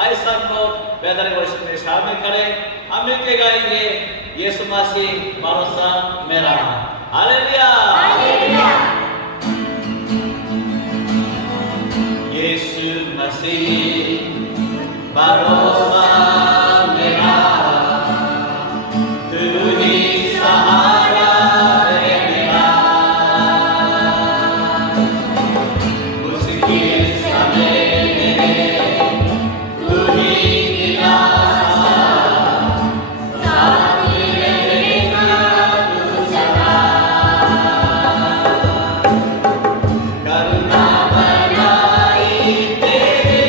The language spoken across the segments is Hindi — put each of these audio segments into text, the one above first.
आइए सब लोग बेहतर वर्षिप में शामिल करें। हम मिलके गाएंगे यीशु मसीह भरोसा मेरा। Hallelujah hallelujah. यीशु मसीह भरोसा मेरा, तू ही सहारा है मेरा। मुश्किल समय में तू ही दिलासा, साथ रहेगा तू सदा। करुणा बनाई तेरी,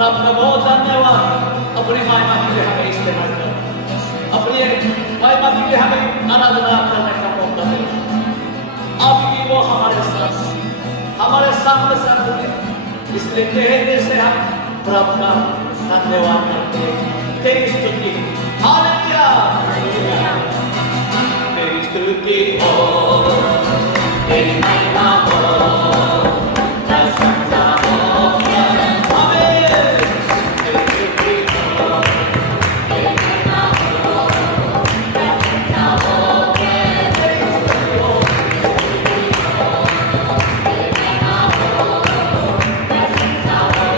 प्रभु का बहुत धन्यवाद। अपनी महिमा के लिए हमें इस्तेमाल कर, अपनी महिमा के लिए हमें आराधना करने का मौका मिला। आपकी वो हमारे सामने सामने, इसलिए कहने से हम प्रभु का धन्यवाद करते हैं। तेरी स्तुति, हालेलुया, तेरी स्तुति हो, तेरी महिमा हो, प्रशंसा हो, आमीन। तेरी स्तुति हो, तेरी महिमा हो, प्रशंसा हो, तेरी स्तुति हो, तेरी महिमा हो, प्रशंसा हो,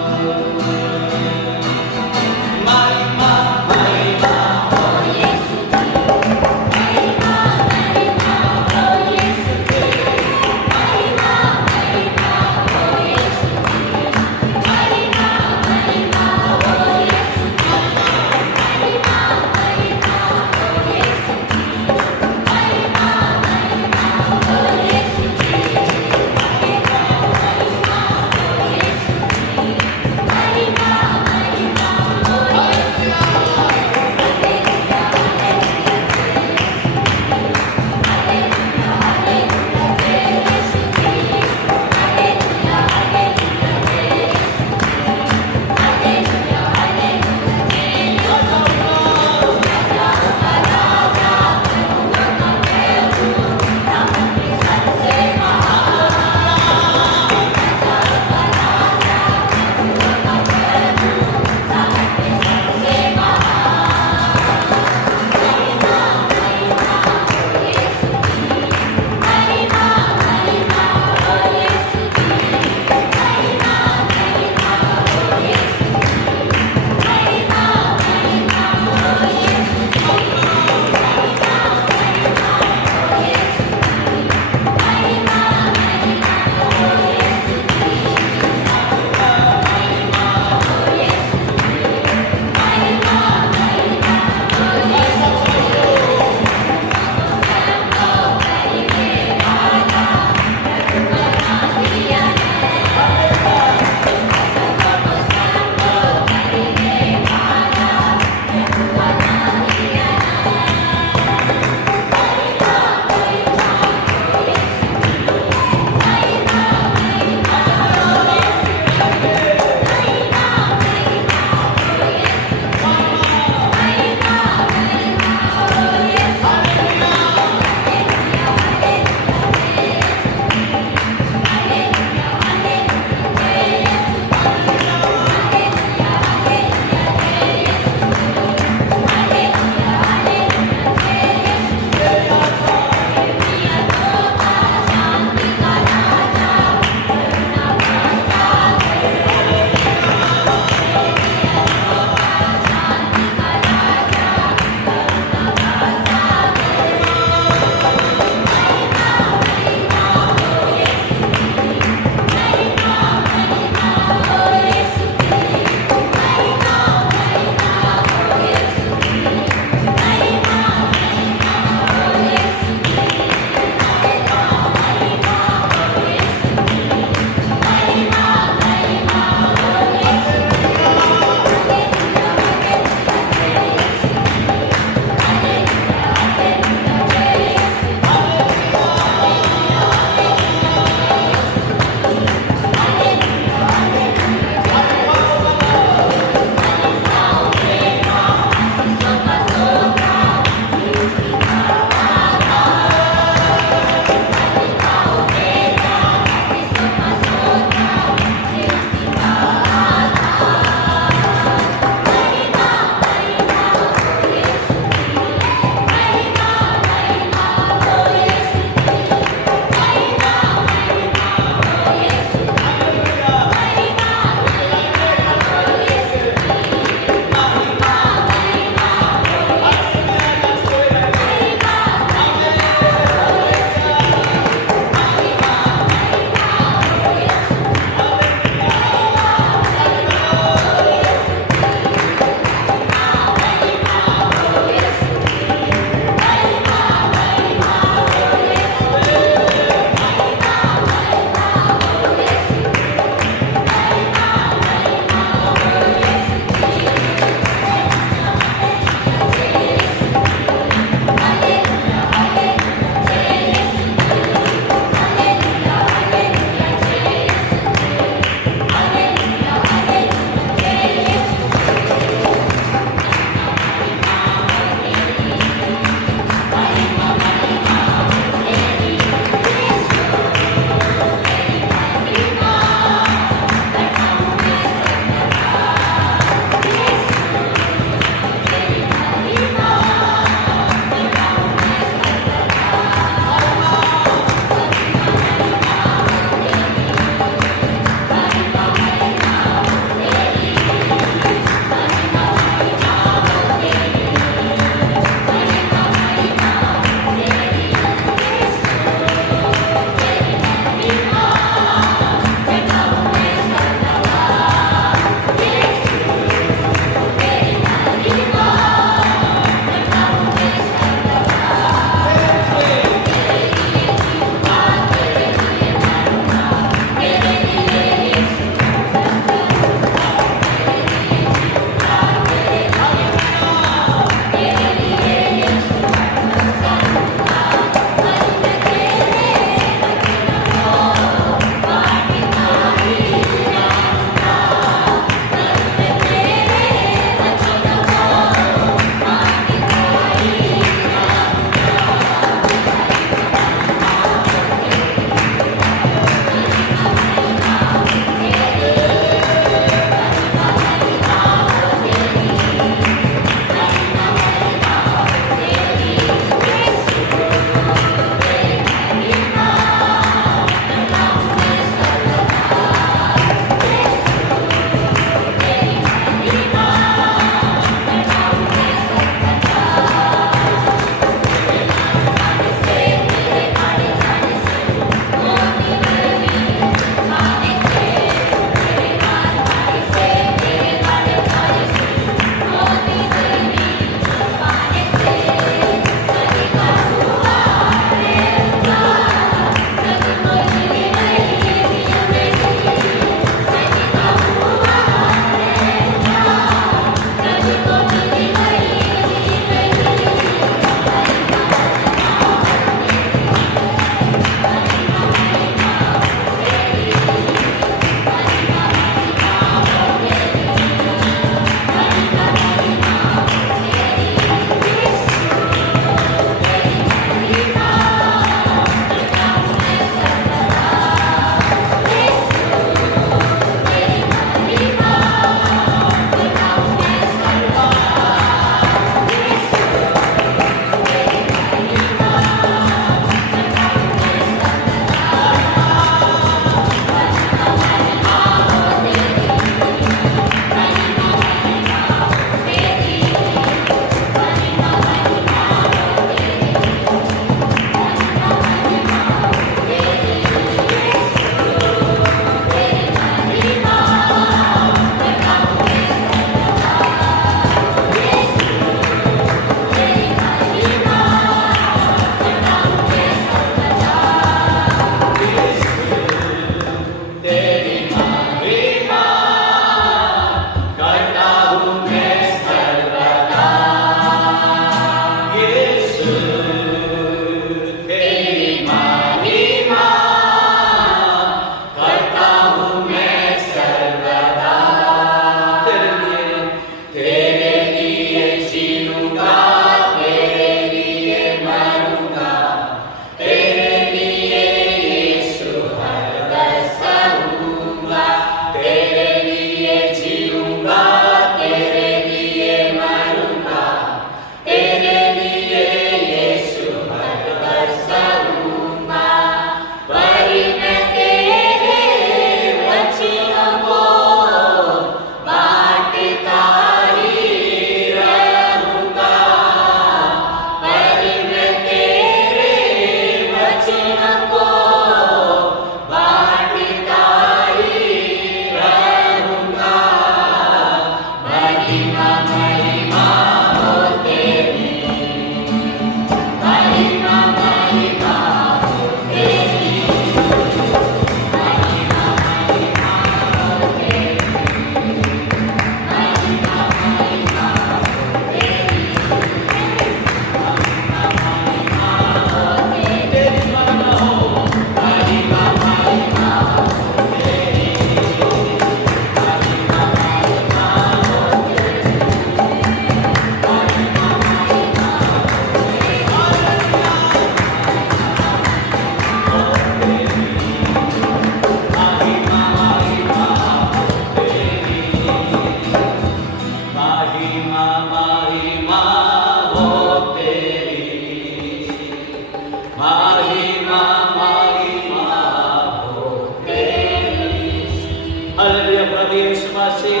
हालेलुया प्रभु यीशु मसीह,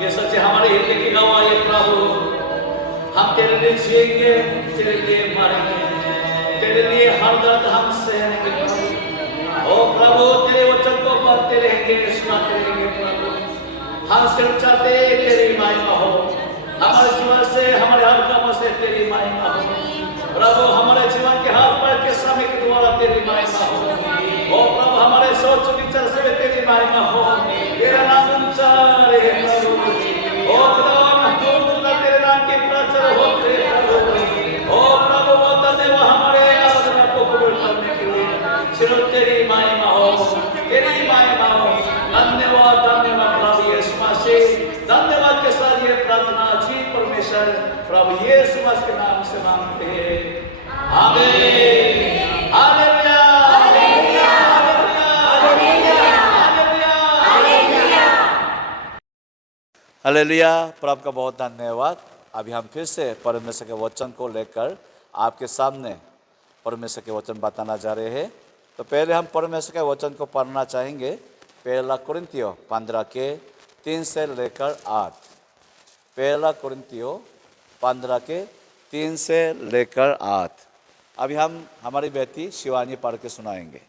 ये सच हमारे हृदय की गवाह है प्रभु। हम तेरे लिए जिएंगे, तेरे लिए मरेंगे, तेरे लिए हर दर्द हम सहनेंगे प्रभु। ओ प्रभु तेरे वचन को मानते रहेंगे, सुनाते रहेंगे प्रभु। हम सिर्फ चाहते हैं तेरी महिमा हो, हमारे जीवन से, हमारे हर कामों से तेरी महिमा हो प्रभु। हमारे जीवन के हर पल के समय के द्वारा तेरी महिमा हो। ओ प्रभु हमारे सोच विचार से तेरी महिमा हो, तेरा नाम ऊंचा रहे प्रभु। ओ खुदावन दूर दूर तक तेरे नाम की प्रचार होते प्रभु। ओ प्रभु वो धन्यवाद हमारे आराधना को पूर्ण करने के लिए, सिर्फ तेरी महिमा हो, तेरी महिमा हो। धन्यवाद धन्यवाद प्रभु यीशु मसीह, धन्यवाद के साथ ये प्रार्थना जी परमेश्वर प्रभु यीशु मसीह के नाम से मांगते हैं, आमीन। Hallelujah hallelujah. प्रभु का बहुत धन्यवाद। अभी हम फिर से परमेश्वर के वचन को लेकर आपके सामने परमेश्वर के वचन बताना जा रहे हैं। तो पहले हम परमेश्वर के वचन को पढ़ना चाहेंगे, पहला कुरिन्थियों 15 के 3 से लेकर 8। पहला कुरिन्थियों 15 के 3 से लेकर 8। अभी हम हमारी बेटी शिवानी पढ़ के सुनाएंगे।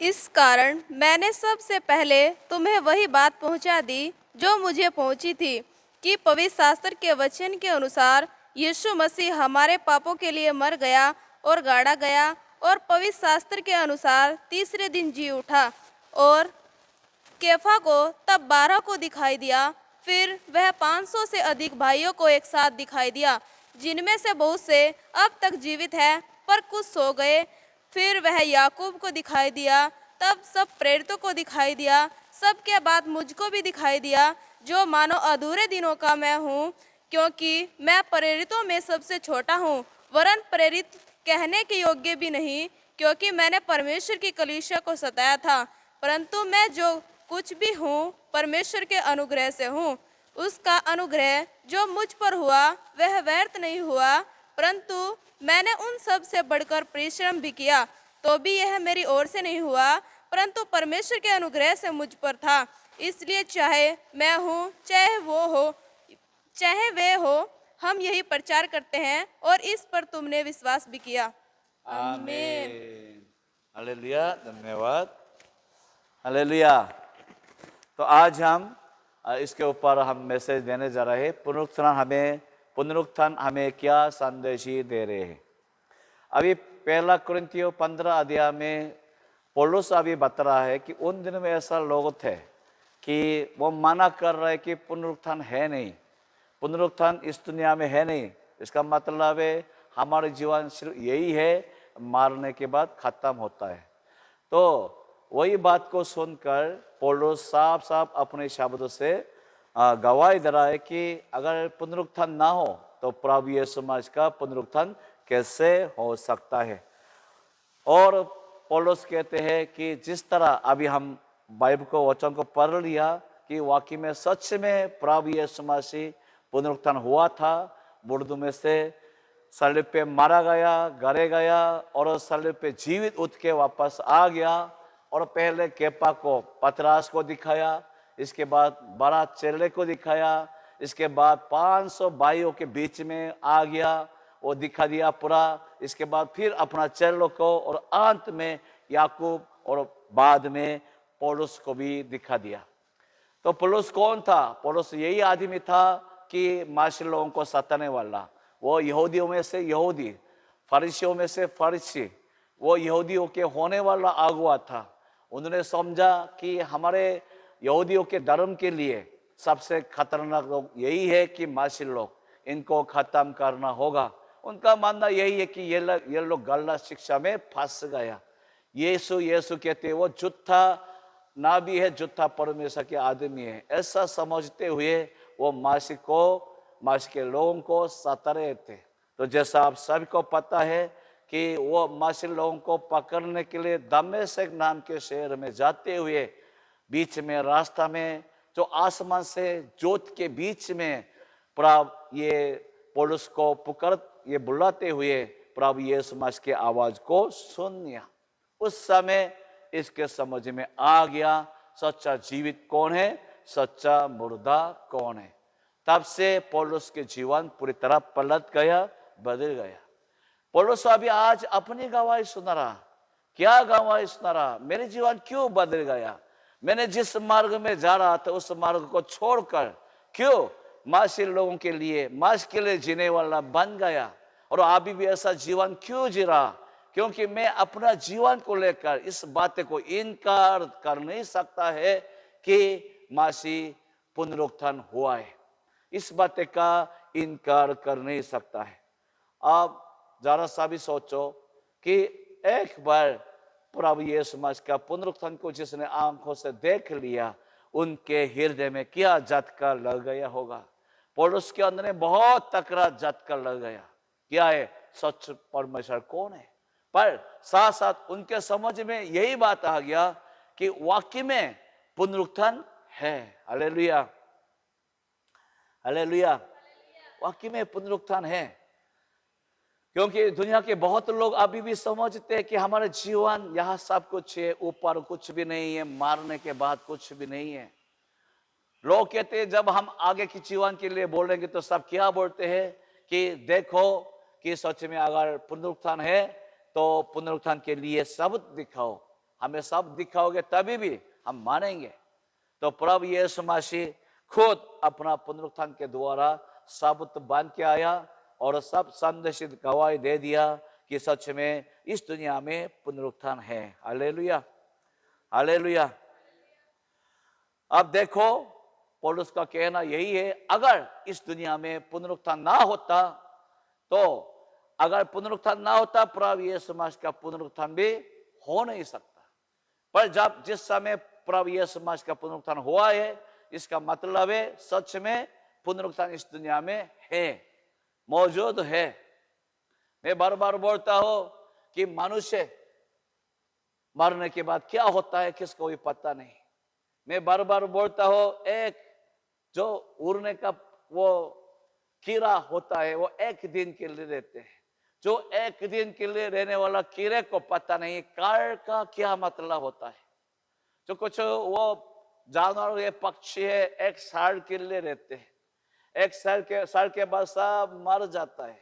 इस कारण मैंने सबसे पहले तुम्हें वही बात पहुंचा दी जो मुझे पहुंची थी, कि पवित्र शास्त्र के वचन के अनुसार यीशु मसीह हमारे पापों के लिए मर गया और गाड़ा गया, और पवित्र शास्त्र के अनुसार तीसरे दिन जी उठा, और कैफा को तब 12 को दिखाई दिया। फिर वह 500 से अधिक भाइयों को एक साथ दिखाई दिया, जिनमें से बहुत से अब तक जीवित हैं, पर कुछ सो गए। फिर वह याकूब को दिखाई दिया, तब सब प्रेरितों को दिखाई दिया, सबके बाद मुझको भी दिखाई दिया, जो मानो अधूरे दिनों का मैं हूँ, क्योंकि मैं प्रेरितों में सबसे छोटा हूँ, वरन प्रेरित कहने के योग्य भी नहीं, क्योंकि मैंने परमेश्वर की कलीसिया को सताया था। परंतु मैं जो कुछ भी हूँ परमेश्वर के अनुग्रह से हूँ। उसका अनुग्रह जो मुझ पर हुआ वह व्यर्थ नहीं हुआ, परंतु मैंने उन सब से बढ़कर परिश्रम भी किया, तो भी यह मेरी ओर से नहीं हुआ, परंतु परमेश्वर के अनुग्रह से मुझ पर था। इसलिए चाहे मैं हूँ, चाहे वे हो, हम यही प्रचार करते हैं, और इस पर तुमने विश्वास भी किया। आमीन। हालेलुया, धन्यवाद। हालेलुया। तो आज हम इसके ऊपर हम मैसेज देने जा रहे हैं, पुनरुत्थान हमें क्या संदेश दे रहे हैं। अभी पहला कुरिन्थियों 15 अध्याय में पौलुस अभी बता रहा है कि उन दिनों में ऐसा लोग थे कि वो मना कर रहे कि पुनरुत्थान है नहीं, पुनरुत्थान इस दुनिया में है नहीं। इसका मतलब है हमारे जीवन सिर्फ यही है, मारने के बाद खत्म होता है। तो वही बात को सुनकर पौलुस साफ साफ अपने शब्दों से गवाही दे रहा है कि अगर पुनरुत्थान ना हो तो प्रभु यीशु मसीह का पुनरुत्थान कैसे हो सकता है। और पौलुस कहते हैं कि जिस तरह अभी हम बाइबल को वचन को पढ़ लिया कि वाकई में सच में प्रभु यीशु मसीह पुनरुत्थान हुआ था, मुर्दों में से सलीब पे मारा गया, गड़े गया, और सलीब पे जीवित उठ के वापस आ गया, और पहले कैफा को, पतरस को दिखाया, इसके बाद 12 चेले को दिखाया, इसके बाद 500 भाइयों के बीच में आ गया, वो दिखा दिया पूरा। इसके बाद फिर अपना चेलों को, और अंत में याकूब, और बाद में पौलुस को भी दिखा दिया। तो पौलुस कौन था? पौलुस यही आदमी था कि मासी लोगों को सताने वाला। वो यहूदियों में से यहूदी, फरीसियों में से फरीसी, वो यहूदियों के होने वाला अगुआ था। उन्होंने समझा कि हमारे यहूदियों के धर्म के लिए सबसे खतरनाक लोग यही है कि मासी लोग, इनको खत्म करना होगा। उनका मानना यही है कि ये लोग गलत शिक्षा में फंस गया। यीशु कहते वो झूठा नाबी है, झूठा परमेश्वर के आदमी है, ऐसा समझते हुए वो मासी के लोगों को सता रहे थे। तो जैसा आप सभी को पता है कि वो मासी लोगों को पकड़ने के लिए दमिश्क नाम के शहर में जाते हुए बीच में रास्ता में जो आसमान से जोत के बीच में प्रभु ये पौलुस को ये बुलाते हुए प्रभु यीशु मसीह की आवाज को सुन लिया। उस समय इसके समझ में आ गया सच्चा जीवित कौन है, सच्चा मुर्दा कौन है। तब से पौलुस के जीवन पूरी तरह पलट गया, बदल गया। पौलुस अभी आज अपनी गवाही सुना रहा। क्या गवाही सुना रहा? मेरे जीवन क्यों बदल गया? मैंने जिस मार्ग में जा रहा था उस मार्ग को छोड़कर क्यों मासी लोगों के लिए, मासी के लिए जीने वाला बन गया? और अभी भी ऐसा जीवन क्यों जी रहा? क्योंकि मैं अपना जीवन को लेकर इस बात को इनकार कर नहीं सकता है कि मासी पुनरुत्थान हुआ है। इस बात का इनकार कर नहीं सकता है। आप जरा सा भी सोचो कि एक बार प्रभु यीशु मसीह का पुनरुत्थान को जिसने आंखों से देख लिया, उनके हृदय में क्या झटका लग गया होगा। पौलुस के अंदर बहुत तकड़ा झटका लग गया। क्या है? सच परमेश्वर कौन है। पर साथ साथ उनके समझ में यही बात आ गया कि वाकई में पुनरुत्थान है। Hallelujah, hallelujah. वाकई में पुनरुत्थान है। क्योंकि दुनिया के बहुत लोग अभी भी समझते हैं कि हमारे जीवन यहाँ सब कुछ है, ऊपर कुछ भी नहीं है, मारने के बाद कुछ भी नहीं है। लोग कहते हैं, जब हम आगे की जीवन के लिए बोलेंगे तो सब क्या बोलते हैं कि देखो कि सच में अगर पुनरुत्थान है तो पुनरुत्थान के लिए सबूत दिखाओ, हमें सब दिखाओगे तभी भी हम मानेंगे। तो प्रभु यीशु मसीह खुद अपना पुनरुत्थान के द्वारा सबूत बन के आया और सब संदेशित गवाही दे दिया कि सच में इस दुनिया में पुनरुत्थान है। Hallelujah, hallelujah. अब देखो पौलुस का कहना यही है, अगर इस दुनिया में पुनरुत्थान ना होता तो अगर पुनरुत्थान ना होता प्रभु यीशु मसीह का पुनरुत्थान भी हो नहीं सकता। पर जब जिस समय प्रभु यीशु मसीह का पुनरुत्थान हुआ है, इसका मतलब है सच में पुनरुत्थान इस दुनिया में है, मौजूद है। मैं बार बार बोलता हूं कि मनुष्य मरने के बाद क्या होता है किसको भी पता नहीं। मैं बार बार बोलता हूं, एक जो उड़ने का वो कीड़ा होता है वो एक दिन के लिए रहते हैं। जो एक दिन के लिए रहने वाला कीड़े को पता नहीं काल का क्या मतलब होता है। जो कुछ वो जानवर ये पक्षी है एक साल के लिए रहते हैं, एक साल के बाद सब मर जाता है।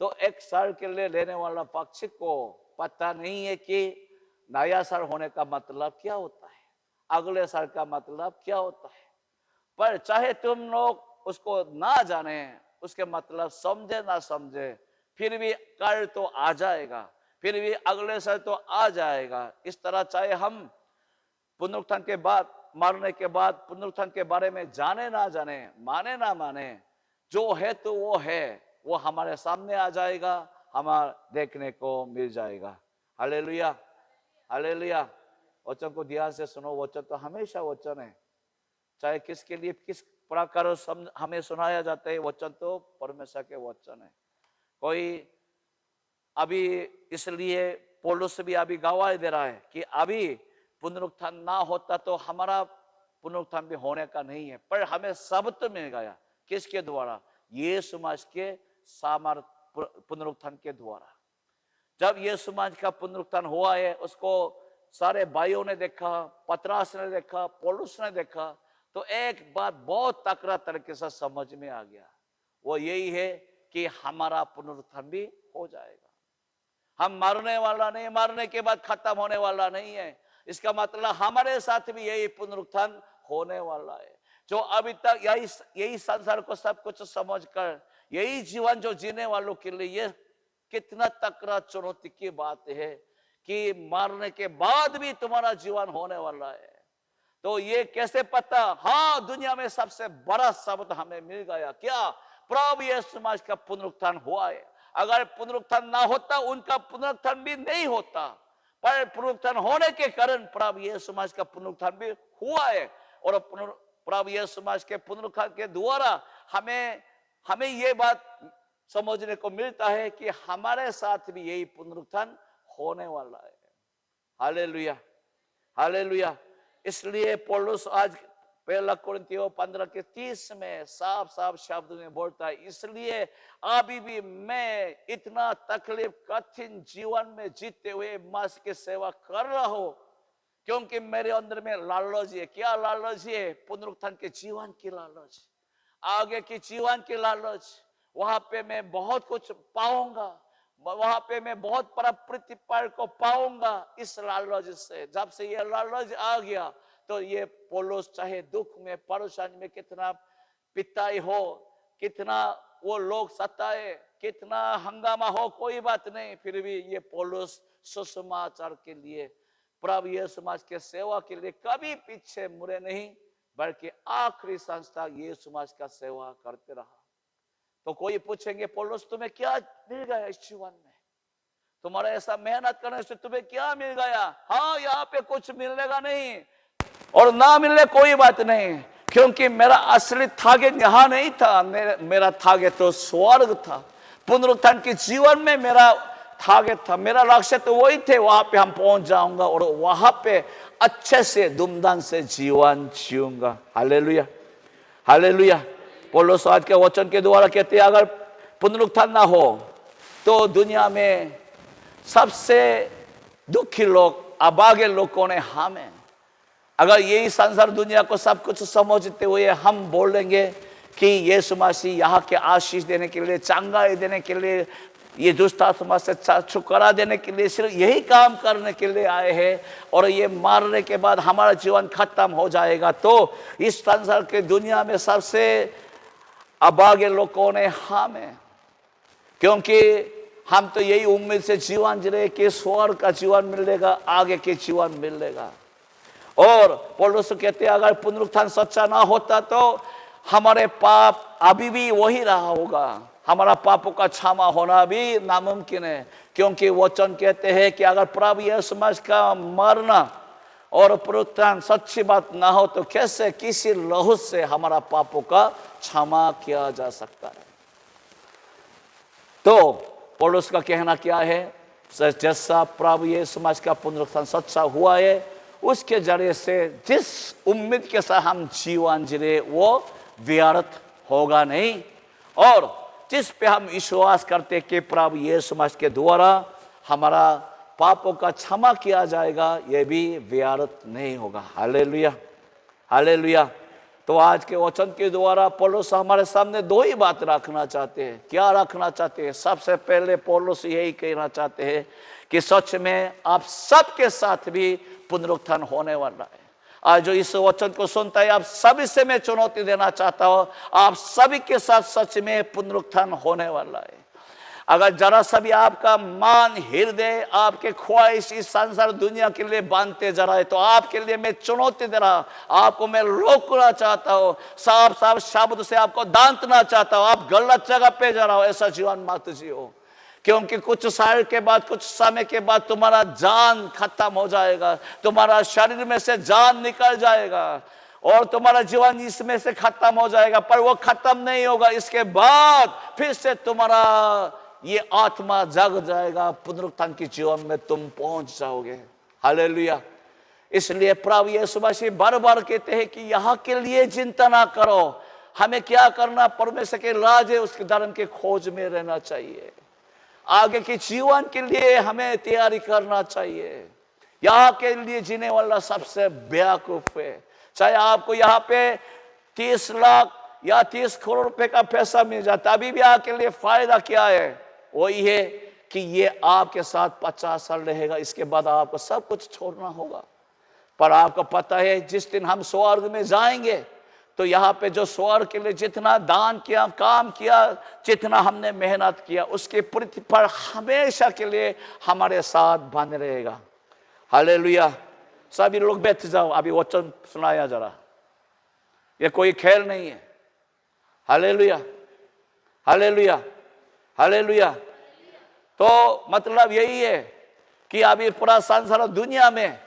तो एक साल के लिए रहने वाला पक्षी को पता नहीं है कि नया साल होने का मतलब क्या होता है, अगले साल का मतलब क्या होता है। पर चाहे तुम लोग उसको ना जाने, उसके मतलब समझे ना समझे, फिर भी कल तो आ जाएगा, फिर भी अगले साल तो आ जाएगा। इस तरह चाहे हम पुनरुत्थान के बाद, मरने के बाद पुनरुत्थान के बारे में जाने ना जाने, माने ना माने, जो है तो वो है, वो हमारे सामने आ जाएगा, हमारे देखने को मिल जाएगा। Hallelujah, hallelujah. वचन को ध्यान से सुनो, वचन तो हमेशा वचन है, चाहे किसके लिए किस प्रकार हमें सुनाया जाता है, वचन तो परमेश्वर के वचन है। कोई अभी इसलिए पौलुस भी अभी गवाही दे रहा है कि अभी पुनरुत्थान ना होता तो हमारा पुनरुत्थान भी होने का नहीं है। पर हमें सबूत मिल गया किसके द्वारा? यीशु मसीह के सामर्थ पुनरुत्थान के द्वारा। जब यीशु मसीह का पुनरुत्थान हुआ है, उसको सारे भाइयों ने देखा, पतरस ने देखा, पौलुस ने देखा, तो एक बात बहुत तकड़ा तरीके से समझ में आ गया, वो यही है कि हमारा पुनरुत्थान भी हो जाएगा। हम मरने वाला नहीं, मरने के बाद खत्म होने वाला नहीं है। इसका मतलब हमारे साथ भी यही पुनरुत्थान होने वाला है। जो अभी तक यही संसार को सब कुछ समझकर यही जीवन जो जीने वालों के लिए ये कितना तकड़ा चुनौती की बात है कि मारने के बाद भी तुम्हारा जीवन होने वाला है। तो ये कैसे पता? हाँ, दुनिया में सबसे बड़ा शब्द हमें मिल गया, क्या? प्रभु यीशु मसीह का पुनरुत्थान हुआ है। अगर पुनरुत्थान ना होता, उनका पुनरुत्थान भी नहीं होता, पर पुनरुत्थान होने के कारण प्रभु यीशु मसीह का पुनरुत्थान भी हुआ है। और प्रभु यीशु मसीह के पुनरुत्थान के द्वारा हमें ये बात समझने को मिलता है कि हमारे साथ भी यही पुनरुत्थान होने वाला है। Hallelujah, hallelujah. इसलिए पौलुस आज पहला कुरिन्थियों 15:30 में साफ साफ शब्द में बोलता है, इसलिए अभी भी मैं इतना तकलीफ कठिन जीवन में जीते हुए मसीह की सेवा कर रहा हूं, क्योंकि मेरे अंदर में लालच है। क्या लालच है? पुनरुत्थान के जीवन की लालच, आगे के जीवन की लालच। वहां पे मैं बहुत कुछ पाऊंगा, वहां पे मैं बहुत बड़ा प्रतिफल को पाऊंगा इस लालच से। जब से ये लालच आ गया तो ये पौलुस चाहे दुख में परेशानी में कितना पिटाई हो, कितना वो लोग सताए, कितना हंगामा हो, कोई बात नहीं, फिर भी ये पौलुस सुसमाचार के लिए, प्रभु यीशु मसीह के सेवा के लिए कभी पीछे मुड़े नहीं, बल्कि आखिरी संस्था यीशु मसीह का सेवा करते रहा। तो कोई पूछेंगे, पौलुस तुम्हें क्या मिल गया इस जीवन में? तुम्हारा ऐसा मेहनत करने से तुम्हें क्या मिल गया? हाँ, यहाँ पे कुछ मिलेगा नहीं और ना मिलने कोई बात नहीं, क्योंकि मेरा असली टारगेट यहाँ नहीं था। मेरा टारगेट तो स्वर्ग था, पुनरुत्थान के जीवन में मेरा टारगेट था, मेरा लक्ष्य तो वही थे। वहां पे हम पहुंच जाऊंगा और वहां पे अच्छे से धूमधाम से जीवन जीऊंगा। Hallelujah, hallelujah. पौलुस आज के वचन के द्वारा कहते हैं, अगर पुनरुत्थान ना हो तो दुनिया में सबसे दुखी लोग, अभागे लोगों ने हमें, अगर यही संसार दुनिया को सब कुछ समझते हुए हम बोलेंगे कि यीशु मसीह यहाँ के आशीष देने के लिए, चंगाई देने के लिए, ये दुष्ट आत्मा से छुटकारा देने के लिए सिर्फ यही काम करने के लिए आए हैं और ये मारने के बाद हमारा जीवन खत्म हो जाएगा, तो इस संसार के दुनिया में सबसे अभागे लोगों ने हमें, क्योंकि हम तो यही उम्मीद से जीवन जी रहे कि स्वर्ग का जीवन मिलेगा, आगे के जीवन मिलेगा। और पौलुस कहते हैं, अगर पुनरुत्थान सच्चा ना होता तो हमारे पाप अभी भी वही रहा होगा, हमारा पापों का क्षमा होना भी नामुमकिन है, क्योंकि वचन कहते हैं कि अगर प्रभु यीशु मसीह का मरना और पुनरुत्थान सच्ची बात ना हो तो कैसे किसी लहू से हमारा पापों का क्षमा किया जा सकता है। तो पौलुस का कहना क्या है? जैसा प्रभु यीशु मसीह का पुनरुत्थान सच्चा हुआ है, उसके जरिए से जिस उम्मीद के साथ हम जीवन जी रहे वो व्यर्थ होगा नहीं, और जिस पे हम विश्वास करते कि प्रभु यीशु मसीह के द्वारा हमारा पापों का क्षमा किया जाएगा, यह भी व्यर्थ नहीं होगा। Hallelujah, hallelujah. तो आज के वचन के द्वारा पौलुस हमारे सामने दो ही बात रखना चाहते हैं। क्या रखना चाहते हैं? सबसे पहले पौलुस यही कहना चाहते हैं कि सच में आप सबके साथ भी पुनरुत्थान होने वाला है। आज जो इस वचन को सुनता है, आप सभी से मैं चुनौती देना चाहता हूं, आप सभी के साथ सच में पुनरुत्थान होने वाला है। अगर जरा सा भी आपका मन, हृदय, आपके ख्वाहिश इस संसार दुनिया के लिए बांधते जा रहा है, तो आपके लिए मैं चुनौती दे रहा, आपको मैं रोकना चाहता हूँ, साफ साफ शब्द से आपको दांतना चाहता हूँ। आप गलत जगह पे जा रहा हो, ऐसा जीवन मत जियो, क्योंकि कुछ साल के बाद, कुछ समय के बाद तुम्हारा जान खत्म हो जाएगा, तुम्हारा शरीर में से जान निकल जाएगा और तुम्हारा जीवन इसमें से खत्म हो जाएगा। पर वो खत्म नहीं होगा, इसके बाद फिर से तुम्हारा ये आत्मा जग जाएगा, पुनरुत्थान के जीवन में तुम पहुंच जाओगे। हालेलुया। इसलिए प्रभु यीशु मसीह बार बार कहते हैं कि यहाँ के लिए चिंता ना करो, हमें क्या करना? परमेश्वर के राज्य, उसके धर्म के खोज में रहना चाहिए। आगे के जीवन के लिए हमें तैयारी करना चाहिए। यहाँ के लिए जीने वाला सबसे बेवकूफ है। चाहे आपको यहाँ पे 30 लाख या 30 करोड़ रुपए का पैसा मिल जाता, अभी भी आपके लिए फायदा क्या है? वही है कि ये आपके साथ 50 साल रहेगा, इसके बाद आपको सब कुछ छोड़ना होगा। पर आपको पता है जिस दिन हम स्वर्ग में जाएंगे तो यहाँ पे जो स्वर्ग के लिए जितना दान किया, काम किया, जितना हमने मेहनत किया, उसके प्रतिफल हमेशा के लिए हमारे साथ बने रहेगा। हालेलुया। सभी लोग बैठ जाओ, अभी वचन सुनाया जरा, ये कोई खेल नहीं है। Hallelujah, hallelujah, hallelujah. तो मतलब यही है कि अभी पूरा संसार दुनिया में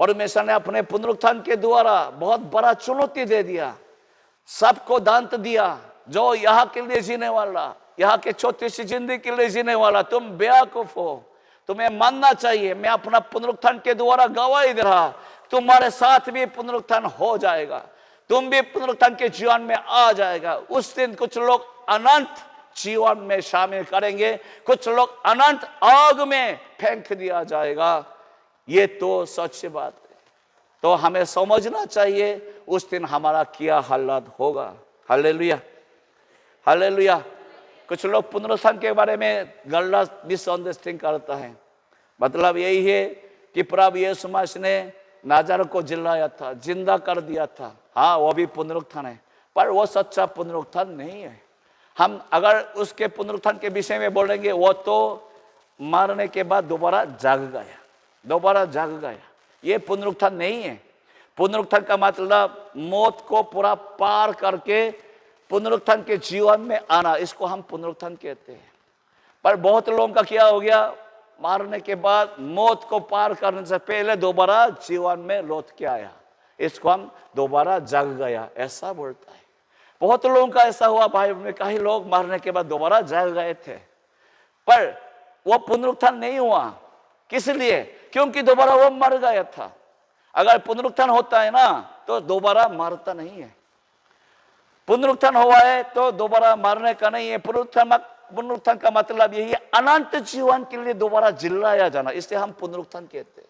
परमेश्वर ने अपने पुनरुत्थान के द्वारा बहुत बड़ा चुनौती दे दिया, सबको दांत दिया। जो यहाँ के लिए जीने वाला, यहाँ के छोटी सी जिंदगी के लिए जीने वाला, तुम बेवकूफ हो, तुम्हें मानना चाहिए मैं अपना पुनरुत्थान के द्वारा गवाही दे रहा, तुम्हारे साथ भी पुनरुत्थान हो जाएगा, तुम भी पुनरुत्थान के जीवन में आ जाएगा। उस दिन कुछ लोग अनंत जीवन में शामिल करेंगे, कुछ लोग अनंत आग में फेंक दिया जाएगा। ये तो सच्ची बात है। तो हमें समझना चाहिए उस दिन हमारा क्या हालत होगा। Hallelujah, hallelujah. कुछ लोग पुनरुत्थान के बारे में गलत मिसअंडरस्टैंडिंग करता है। मतलब यही है कि प्रभु यीशु मसीह ने नाज़र को जिलाया था, जिंदा कर दिया था, हाँ वो भी पुनरुत्थान है, पर वो सच्चा पुनरुत्थान नहीं है। हम अगर उसके पुनरुत्थान के विषय में बोलेंगे, वो तो मरने के बाद दोबारा जाग गया, दोबारा जाग गया। ये पुनरुत्थान नहीं है। पुनरुत्थान का मतलब मौत को पूरा पार करके पुनरुत्थान के जीवन में आना, इसको हम पुनरुत्थान कहते हैं। पर बहुत लोगों का क्या हो गया, मारने के बाद मौत को पार करने से पहले दोबारा जीवन में लौट के आया, इसको हम दोबारा जाग गया ऐसा बोलता है। बहुत लोगों का ऐसा हुआ भाई में, कई लोग मारने के बाद दोबारा जाग गए थे, पर वो पुनरुत्थान नहीं हुआ। किस लिए? क्योंकि दोबारा वो मर गया था। अगर पुनरुत्थान होता है ना तो दोबारा मरता नहीं है। पुनरुत्थान हुआ है तो दोबारा मरने का नहीं है। पुनरुत्थान का मतलब यही है, अनंत जीवन के लिए दोबारा जिलाया जाना, इसे हम पुनरुत्थान कहते हैं।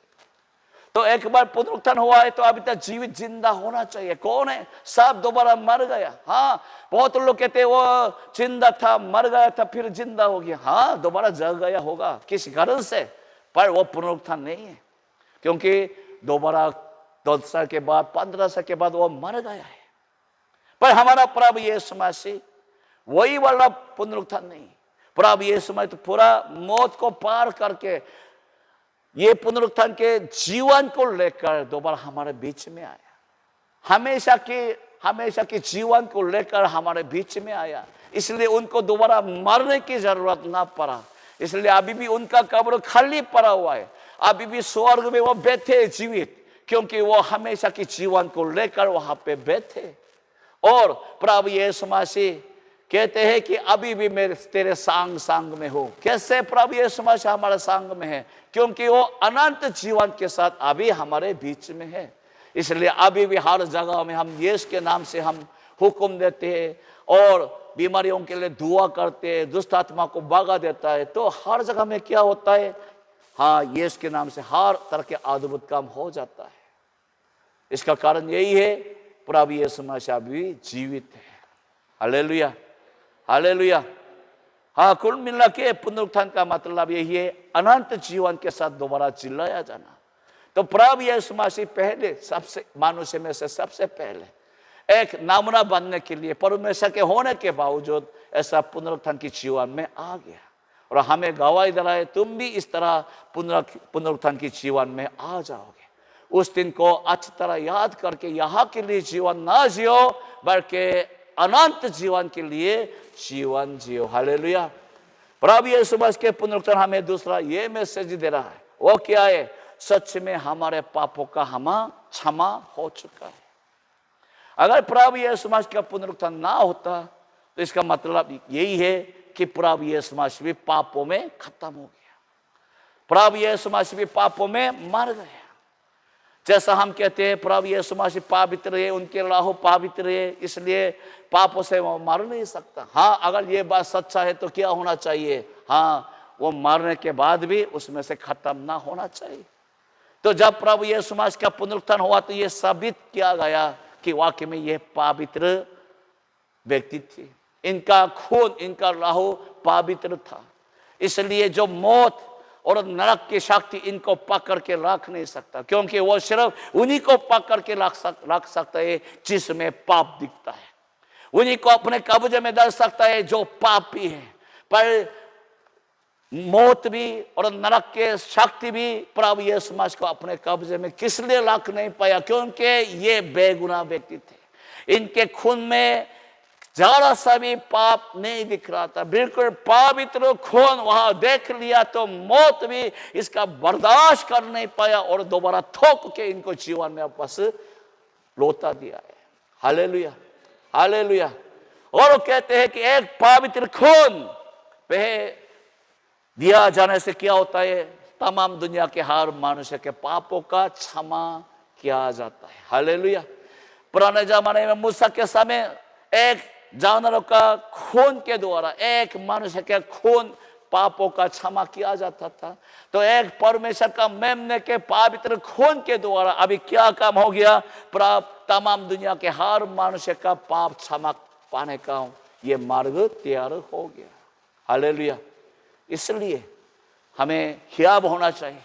तो एक बार पुनरुत्थान हुआ है तो अभी तक जीवित जिंदा होना चाहिए। कौन है? सब दोबारा मर गया। हाँ, बहुत लोग कहते हैं वो जिंदा था, मर गया था, फिर जिंदा हो गया। हाँ, दोबारा जग गया होगा किसी कारण से, पर वो पुनरुत्थान नहीं है, क्योंकि दोबारा 10 साल के बाद, 15 साल के बाद वो मर गया है। पर हमारा प्रभु यीशु मसीह वही वाला पुनरुत्थान नहीं। प्रभु यीशु मसीह तो पूरा मौत को पार करके ये पुनरुत्थान के जीवन को लेकर दोबारा हमारे बीच में आया। हमेशा के जीवन को लेकर हमारे बीच में आया, इसलिए उनको दोबारा मरने की जरूरत ना पड़ा। इसलिए अभी भी उनका कब्र खाली पड़ा हुआ है, अभी भी स्वर्ग में वो बैठे जीवित, क्योंकि वो हमेशा के जीवन को लेकर वहां पे बैठे। और प्रभु यीशु मसीह कहते हैं कि अभी भी मैं तेरे संग में हूं। कैसे प्रभु यीशु मसीह हमारे संग में है? क्योंकि वो अनंत जीवन के साथ अभी हमारे बीच में है। इसलिए अभी भी हर जगह में हम यीशु के नाम से हम हुक्म देते हैं और बीमारियों के लिए दुआ करते हैं, दुष्ट आत्मा को भगा देता है। तो हर जगह में क्या होता है? हाँ, यीशु के नाम से हर तरह के अद्भुत काम हो जाता है। इसका कारण यही है, प्रभु यीशु मसीह भी जीवित है। Hallelujah, hallelujah. हाँ, कुल मिला के पुनरुत्थान का मतलब यही है, अनंत जीवन के साथ दोबारा जिलाया जाना। तो प्रभु यीशु मसीह पहले सबसे मनुष्य में से सबसे पहले एक नमूना बनने के लिए परमेश्वर के होने के बावजूद ऐसा पुनरुत्थान की जीवन में आ गया और हमें गवाही दिलाए, तुम भी इस तरह पुनरुत्थान की जीवन में आ जाओगे। उस दिन को अच्छी तरह याद करके यहाँ के लिए जीवन ना जियो, बल्कि अनंत जीवन के लिए जीवन जियो। हालेलुया। प्रभु यीशु मसीह के पुनरुत्थान हमें दूसरा ये मैसेज दे रहा है, वो क्या है? सच में हमारे पापों का क्षमा हो चुका है। अगर प्रभु यीशु मसीह का पुनरुत्थान ना होता तो इसका मतलब यही है कि प्रभु यीशु मसीह भी पापों में खत्म हो गया, प्रभु यीशु मसीह भी पापों में मर गया। जैसा हम कहते हैं प्रभु यीशु मसीह पवित्र है, उनके लहू पवित्र है, इसलिए पापों से वो मर नहीं सकता। हाँ, अगर ये बात सच्चा है तो क्या होना चाहिए? हाँ, वो मरने के बाद भी उसमें से खत्म ना होना चाहिए। तो जब प्रभु यीशु मसीह का पुनरुत्थान हुआ तो ये साबित किया गया कि वाकई में ये पवित्र व्यक्ति थे, इनका खून, इनका लहू पवित्र था। इसलिए जो मौत और नरक की शक्ति इनको पकड़ के रख नहीं सकता, क्योंकि वो सिर्फ उन्हीं को पकड़ के रख सकता है जिसमें पाप दिखता है, उन्हीं को अपने कब्जे में डाल सकता है जो पापी है। पर मौत भी और नरक के शक्ति भी प्रभु यीशु मसीह को अपने कब्जे में किस लिए रख नहीं पाया? क्योंकि ये बेगुनाह व्यक्ति थे, इनके खून में जरा सा भी पाप नहीं दिख रहा था, बिल्कुल पवित्र खून वहां देख लिया तो मौत भी इसका बर्दाश्त कर नहीं पाया और दोबारा थोक के इनको जीवन में वापस लौटा दिया है। Hallelujah, hallelujah. और कहते हैं कि एक पवित्र खून पे दिया जाने से क्या होता है? तमाम दुनिया के हर मनुष्य के पापों का क्षमा किया जाता है। हालेलुया। पुराने जमाने में मूसा के समय एक जानवरों का खून के द्वारा, एक मनुष्य के खून पापों का क्षमा किया जाता था। तो एक परमेश्वर का मेमने के पवित्र खून के द्वारा अभी क्या काम हो गया? तमाम दुनिया के हर मनुष्य का पाप क्षमा पाने का ये मार्ग तैयार हो गया। हालेलुया। इसलिए हमें हियाब होना चाहिए,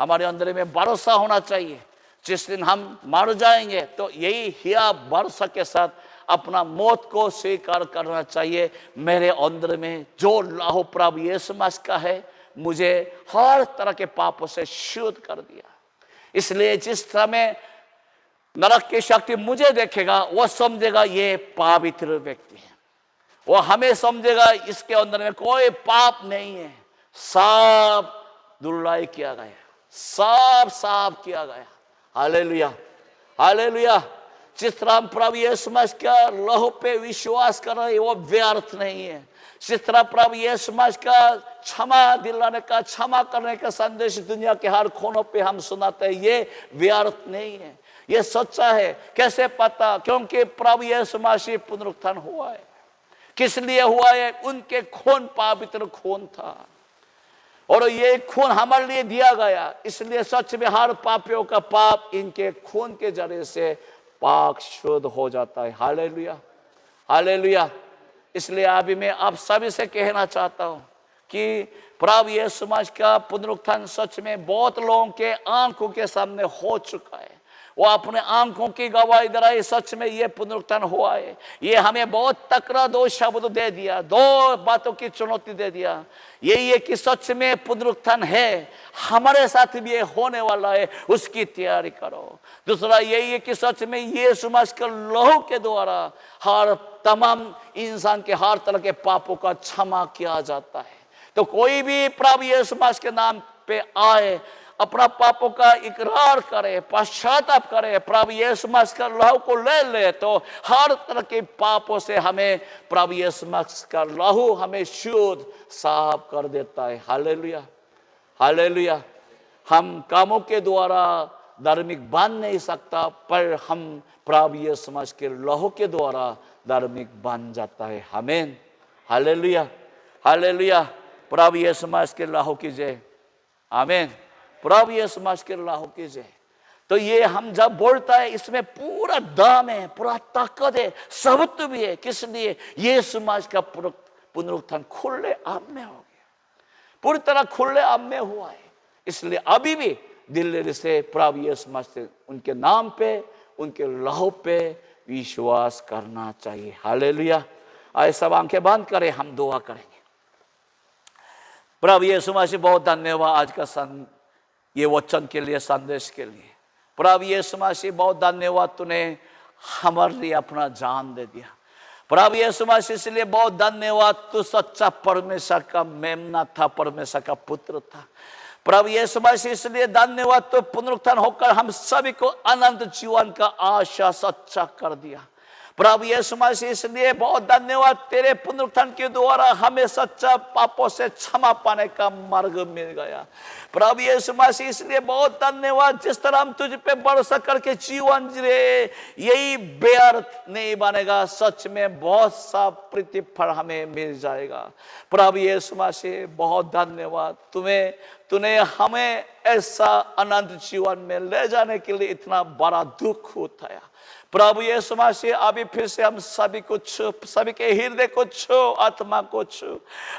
हमारे अंदर में भरोसा होना चाहिए। जिस दिन हम मर जाएंगे तो यही हियाब भरोसा के साथ अपना मौत को स्वीकार करना चाहिए। मेरे अंदर में जो लहू प्रभु यीशु मसीह का है, मुझे हर तरह के पापों से शुद्ध कर दिया। इसलिए जिस समय नरक की शक्ति मुझे देखेगा, वो समझेगा ये पवित्र व्यक्ति है, वो हमें समझेगा इसके अंदर में कोई पाप नहीं है, साफ धुलाई किया गया, साफ किया गया। Hallelujah, hallelujah. जिस तरह हम प्रभु यीशु मसीह का लहू पे विश्वास कर रहे हैं वो व्यर्थ नहीं है। जिस तरह प्रभु यीशु मसीह का क्षमा दिलाने का, क्षमा करने का संदेश दुनिया के हर कोनों पे हम सुनाते हैं, ये व्यर्थ नहीं है, ये सच्चा है। कैसे पता? क्योंकि प्रभु यीशु मसीह पुनरुत्थान हुआ है। किस लिए हुआ है? उनके खून पवित्र खून था और ये खून हमारे लिए दिया गया। इसलिए सच में हर पापियों का पाप इनके खून के जरिए से पाक शुद्ध हो जाता है। Hallelujah, hallelujah. इसलिए अभी मैं आप सभी से कहना चाहता हूं कि प्रभु यीशु मसीह का पुनरुत्थान सच में बहुत लोगों के आंखों के सामने हो चुका है। वो अपने आंखों की गवाही दे रहा है, सच में ये पुनरुत्थान हुआ है। ये हमें बहुत तकड़ा दो शब्द दे दिया, दो बातों की चुनौती दे दिया। यही है कि सच में पुनरुत्थान है, हमारे साथ भी ये होने वाला है, उसकी तैयारी करो। दूसरा यही है कि सच में यीशु मसीह के लहू के द्वारा हर तमाम इंसान के हर तरह के पापों का क्षमा किया जाता है। तो कोई भी प्रभु यीशु मसीह के नाम पे आए, अपना पापों का इकरार करे, पश्चाताप करे, प्रभु यीशु मसीह का लहू को ले ले, तो हर तरह के पापों से हमें प्रभु यीशु मसीह का लहू हमें शुद्ध साफ कर देता है। Hallelujah, hallelujah. हम कामों के द्वारा धार्मिक बन नहीं सकता, पर हम प्रभु यीशु मसीह के लहू के द्वारा धार्मिक बन जाता है। आमीन, हालेलुया, हालेलुया। प्रभु यीशु मसीह के लहू की जय। आमीन। प्रभु यीशु मसीह के लहू की जय। तो ये हम जब बोलता है, इसमें पूरा दम है, पूरा ताकत है, सबूत भी है। किस लिए? यीशु मसीह का पुनरुत्थान खुले आम में हो गया, पूरी तरह खुले आम में हुआ है। इसलिए अभी भी दिल से प्रभु यीशु मसीह उनके नाम पे, उनके लहू पे विश्वास करना चाहिए। हालेलुया। आइए सब आंखें बंद करें, हम दुआ करेंगे। प्रभु यीशु मसीह बहुत धन्यवाद आज का ये वचन के लिए, संदेश के लिए। प्रभु यीशु मसीह बहुत धन्यवाद, तूने हमारे लिए अपना जान दे दिया। प्रभु यीशु मसीह इसलिए बहुत धन्यवाद, तू सच्चा परमेश्वर का मेमना था, परमेश्वर का पुत्र था। प्रभु यीशु मसीह इसलिए धन्यवाद, तो पुनरुत्थान होकर हम सभी को अनंत जीवन का आशा सच्चा कर दिया। प्रभु यीशु मसीह इसलिए बहुत धन्यवाद, तेरे पुनरुत्थान के द्वारा हमें सच्चा पापों से क्षमा पाने का मार्ग मिल गया। प्रभु यीशु मसीह इसलिए बहुत धन्यवाद, जिस तरह हम तुझ पे भरोसा करके जीवन जिए, यही व्यर्थ नहीं बनेगा, सच में बहुत सा प्रतिफल हमें मिल जाएगा। प्रभु यीशु मसीह बहुत धन्यवाद, तूने हमें ऐसा अनंत जीवन में ले जाने के लिए इतना बड़ा दुख उठाया। प्रभु यीशु मसीह, अभी फिर से हम सभी को छू, सभी के हृदय को छू, आत्मा को छू।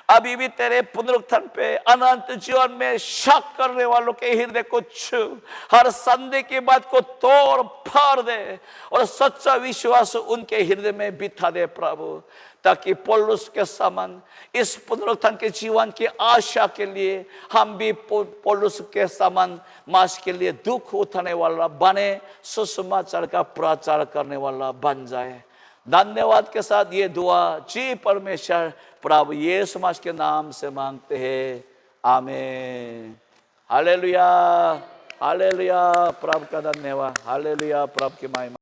अभी भी तेरे पुनरुत्थान पे अनंत जीवन में शक करने वालों के हृदय को छू, हर संदेह की बात को तोड़ फाड़ दे और सच्चा विश्वास उनके हृदय में बिठा दे प्रभु, ताकि पौलुस के समान इस पुनरुत्थान के जीवन की आशा के लिए हम भी पौलुस के समान मास के लिए दुख उठाने वाला बने, सुसमाचार का प्रचार करने वाला बन जाए। धन्यवाद के साथ ये दुआ जी परमेश्वर प्रभु यीशु मसीह के नाम से मांगते हैं, आमीन। हालेलुया, हालेलुया, प्रभु का धन्यवाद, हालेलुया, प्रभु की महिमा।